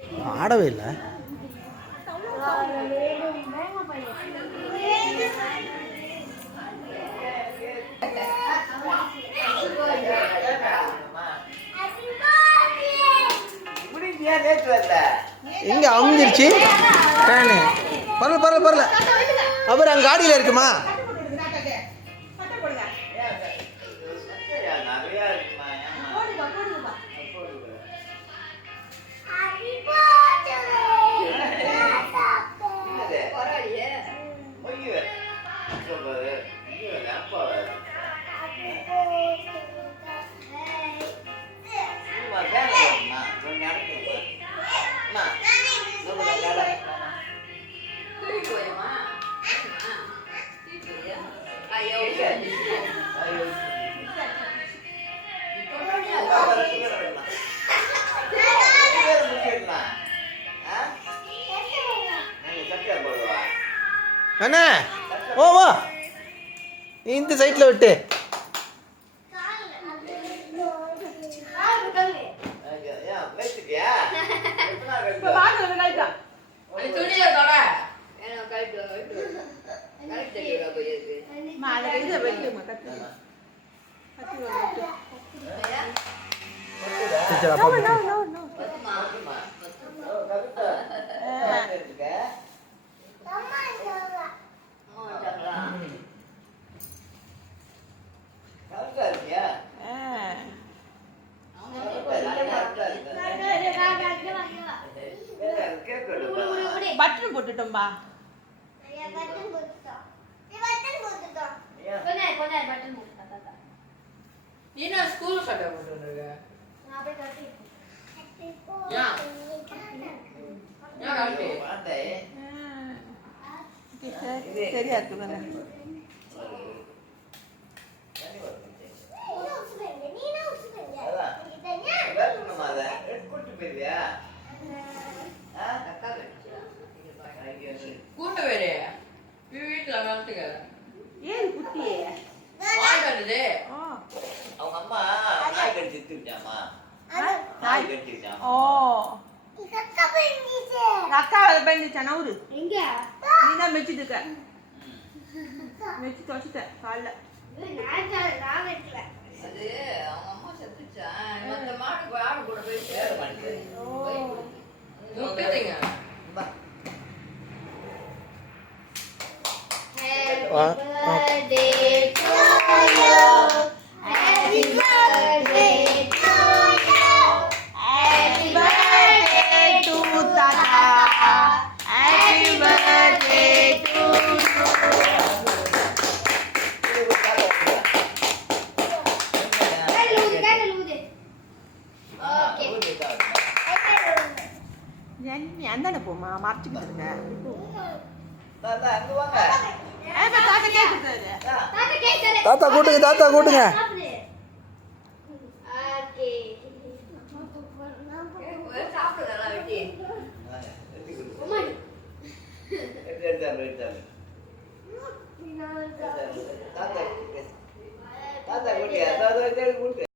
ஆடவே இல்லை. எங்க அமுஞ்சிருச்சு. பரல பரல பரல. அப்புறம் அங்கே காடியில் இருக்குமா? அண்ணா ஓ வா இந்த சைட்ல விட்டு பட்டன் போட்டுட்டோம்பா. நீனா ஸ்கூல் சட்டை போட்டுருக்க. சரியா இருக்கு தானே. கூட்டு வேறு வீட்டுல வளர்த்துக்க. ஏன் குட்டியே வாடுது? அவங்க அம்மா நாய் கடிச்சு திட்டுட்டாமா. நாய் கடிச்சுட்டாமா. ஓ அக்கா பண்ணிச்சா நவுரு எங்க நீதான் மெச்சிட்டு இருக்க. மெச்சு தொலைச்சிட்ட காலைல. அது அவங்க அம்மா செத்துச்சா. மொத்த மாடு ஆடு கூட போய் சேர மாட்டேங்குது. முட்டுதீங்க. Happy birthday to you. Happy birthday to you. Happy birthday to Tata. Happy birthday to you. Okay. அந்தானே போமா மறைச்சிக்கிட்டு இருங்க. தாத்தா கூட்டுங்க, தாத்தா கூட்டுங்க. தாத்தா